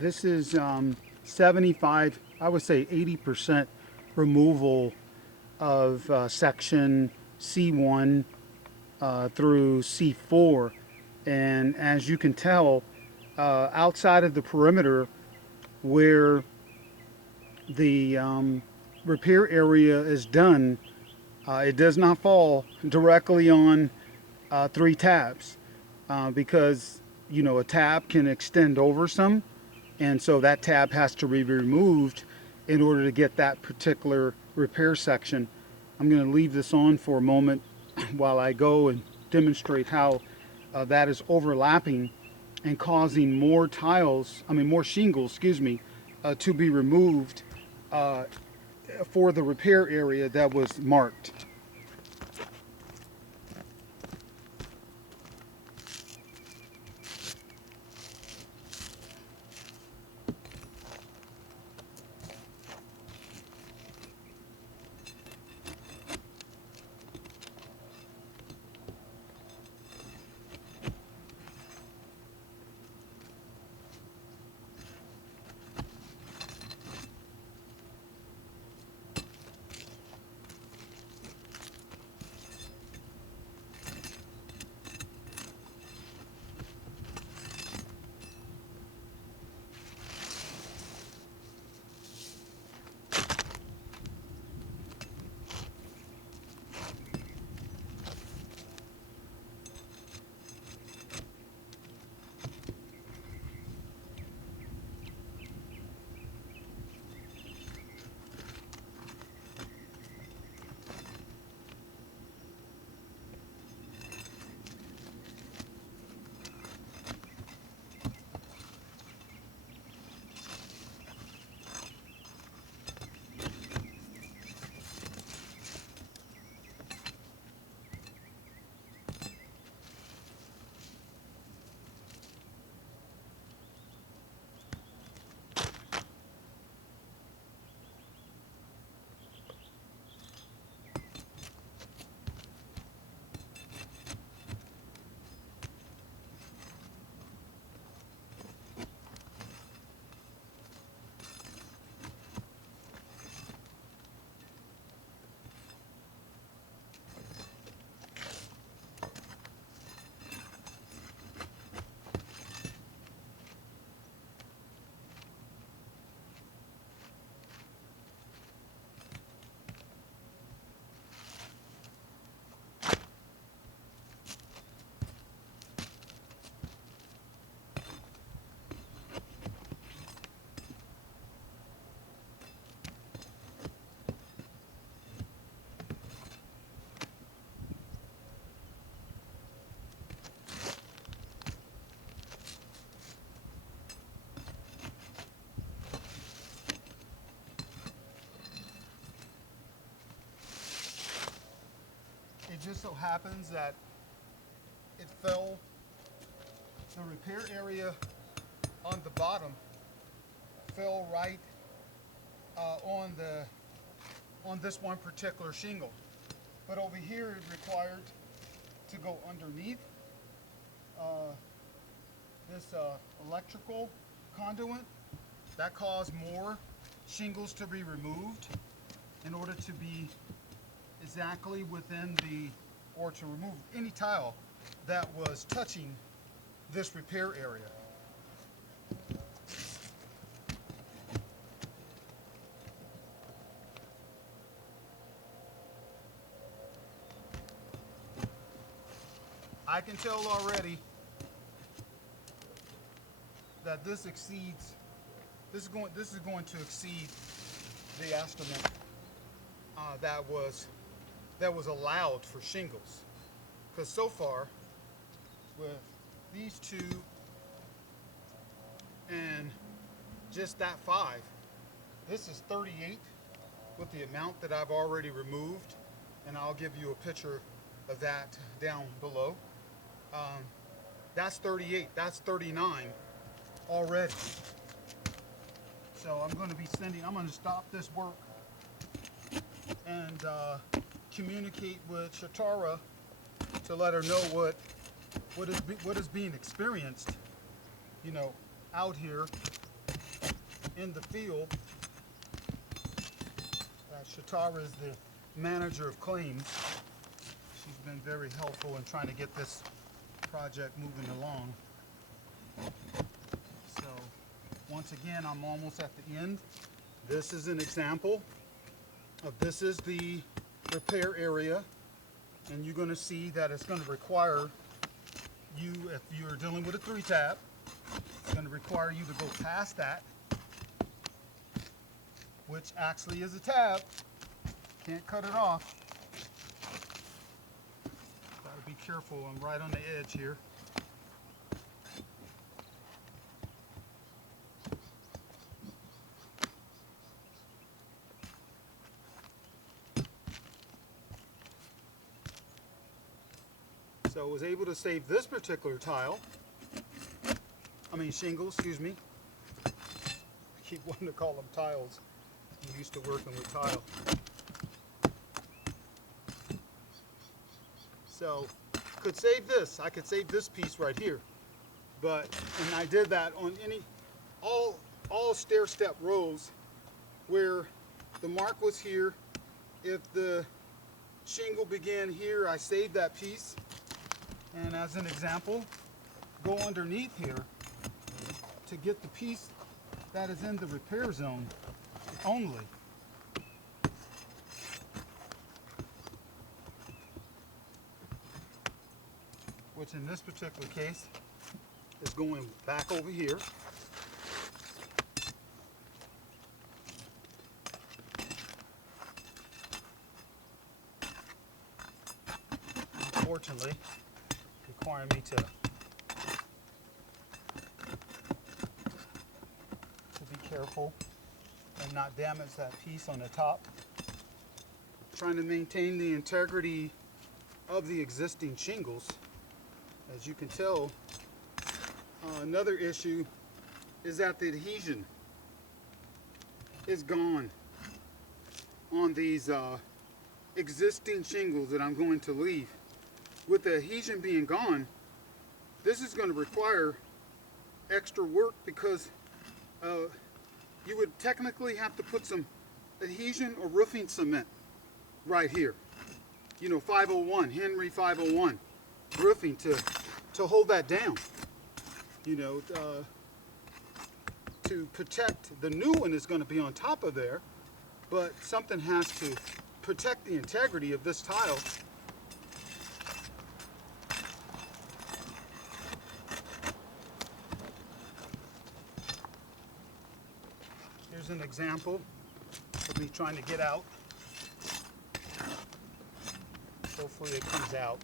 This is 75, I would say 80% removal of section C1 through C4. And as you can tell, outside of the perimeter where the repair area is done, it does not fall directly on 3 tabs because a tab can extend over some, and so that tab has to be removed in order to get that particular repair section. I'm going to leave this on for a moment while I go and demonstrate how that is overlapping and causing more more shingles, to be removed for the repair area that was marked. It just so happens that it fell, the repair area on the bottom fell right on this one particular shingle. But over here it required to go underneath this electrical conduit. That caused more shingles to be removed in order to be exactly within or to remove any tile that was touching this repair area. I can tell already that this is going to exceed the estimate that was allowed for shingles, because so far with these two and just that 5, this is 38 with the amount that I've already removed, and I'll give you a picture of that down below. That's 38, that's 39 already. So I'm going to stop this work and communicate with Shatara to let her know what is being experienced, out here in the field. Shatara is the manager of claims. She's been very helpful in trying to get this project moving along. So once again, I'm almost at the end. This is an example of, this is the repair area, and you're going to see that it's going to require you, if you're dealing with a 3-tab, it's going to require you to go past that, which actually is a tab. Can't cut it off. Gotta be careful, I'm right on the edge here. So I was able to save this particular shingle, excuse me. I keep wanting to call them tiles. I'm used to working with tile. So could save this. I could save this piece right here. And I did that on all stair-step rows where the mark was here. If the shingle began here, I saved that piece. And as an example, go underneath here to get the piece that is in the repair zone only. Which in this particular case is going back over here. Unfortunately, requiring me to be careful and not damage that piece on the top. Trying to maintain the integrity of the existing shingles. As you can tell, another issue is that the adhesion is gone on these existing shingles that I'm going to leave. With the adhesion being gone, this is going to require extra work because you would technically have to put some adhesion or roofing cement right here. You know, 501, Henry 501 roofing to hold that down. You know, to protect. The new one is going to be on top of there, but something has to protect the integrity of this tile. Here's an example of me trying to get out. Hopefully it comes out.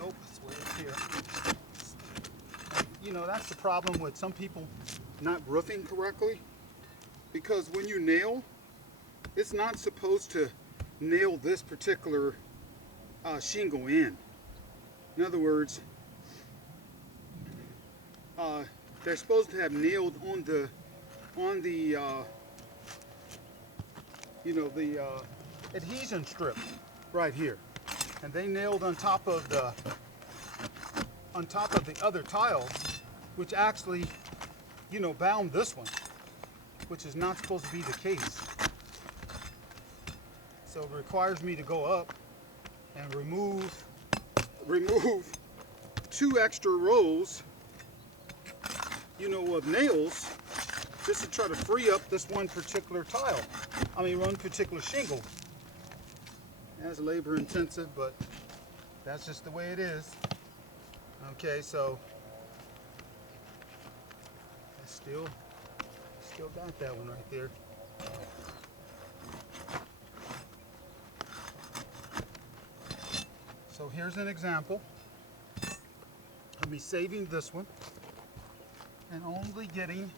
Nope, it's way up here. You know, that's the problem with some people not roofing correctly, because when you nail, it's not supposed to nail this particular shingle in. In other words, they're supposed to have nailed on the you know, the adhesion strip right here, and they nailed on top of the other tile, which actually, you know, bound this one, which is not supposed to be the case. So it requires me to go up and remove 2 extra rows, you know, of nails, just to try to free up this one particular tile. One particular shingle. That's labor intensive, but that's just the way it is. Okay, so I still got that one right there. So here's an example of me saving this one and only getting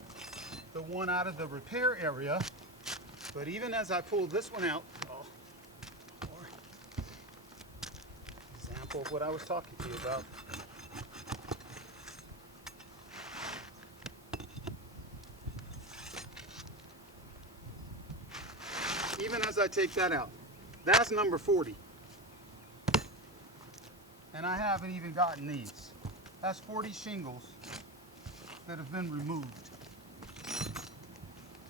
the one out of the repair area. But even as I pull this one out, more example of what I was talking to you about. Even as I take that out, that's number 40. And I haven't even gotten these. That's 40 shingles that have been removed.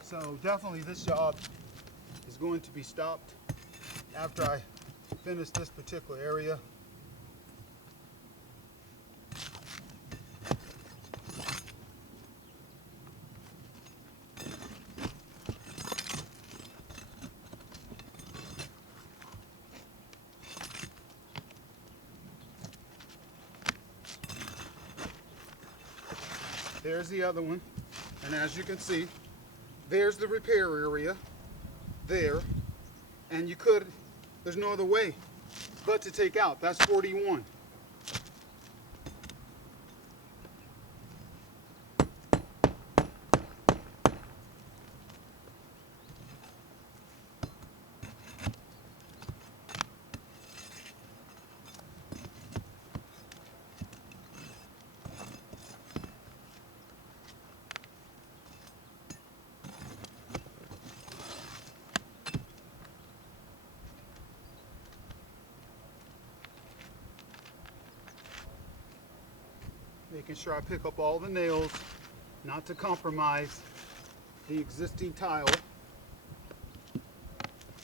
So definitely this job is going to be stopped after I finish this particular area. There's the other one, and as you can see, there's the repair area there, and there's no other way but to take out. That's 41. Making sure I pick up all the nails, not to compromise the existing tile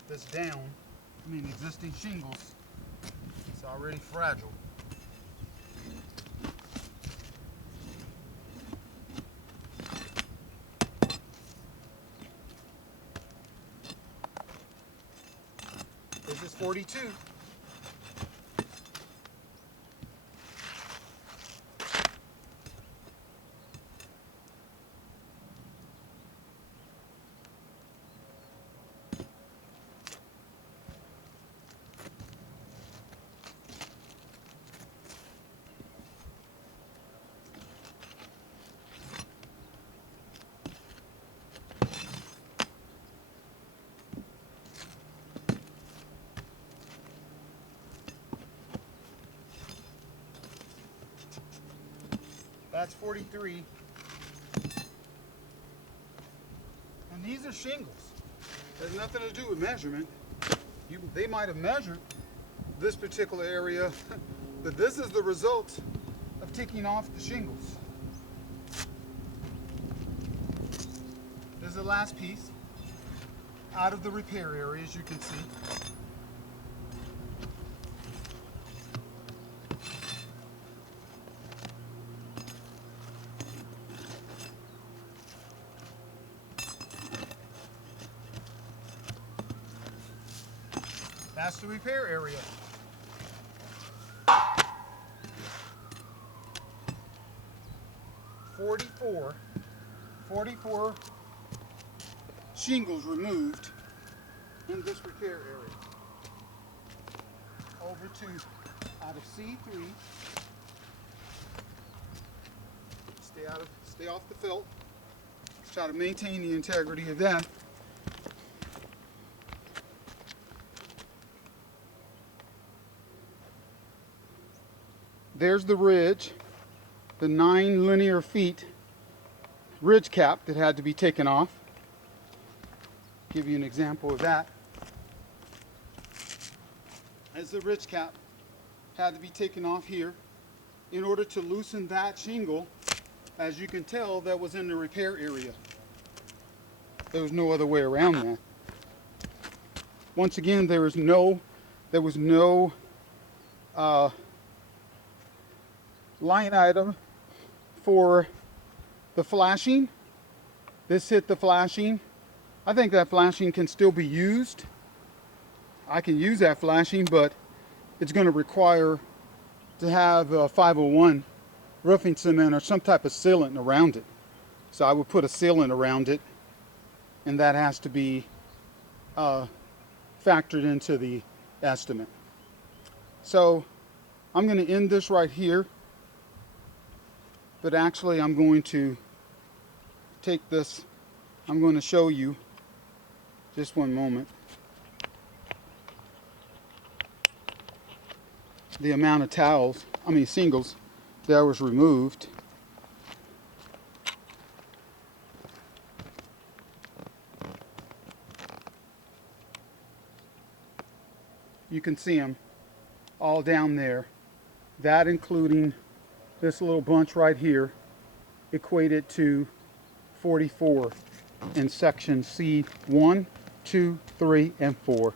that's down. Existing shingles. It's already fragile. This is 42. That's 43. And these are shingles. There's nothing to do with measurement. They might have measured this particular area, but this is the result of taking off the shingles. This is the last piece out of the repair area, as you can see. That's the repair area. Forty-four shingles removed in this repair area. Over to out of C3. Stay off the felt. Try to maintain the integrity of that. There's the ridge, the 9 linear feet ridge cap that had to be taken off. Give you an example of that. As the ridge cap had to be taken off here in order to loosen that shingle. As you can tell, that was in the repair area. There was no other way around that. Once again, there was no line item for the flashing. This hit the flashing. I think that flashing can still be used. I can use that flashing, but it's going to require to have a 501 roofing cement or some type of sealant around it. So I would put a sealant around it, and that has to be factored into the estimate. So I'm going to end this right here, but actually I'm going to take this, I'm going to show you, just one moment, the amount of shingles that was removed. You can see them all down there, that including this little bunch right here equated to 44 in section C1, 2, 3, and 4.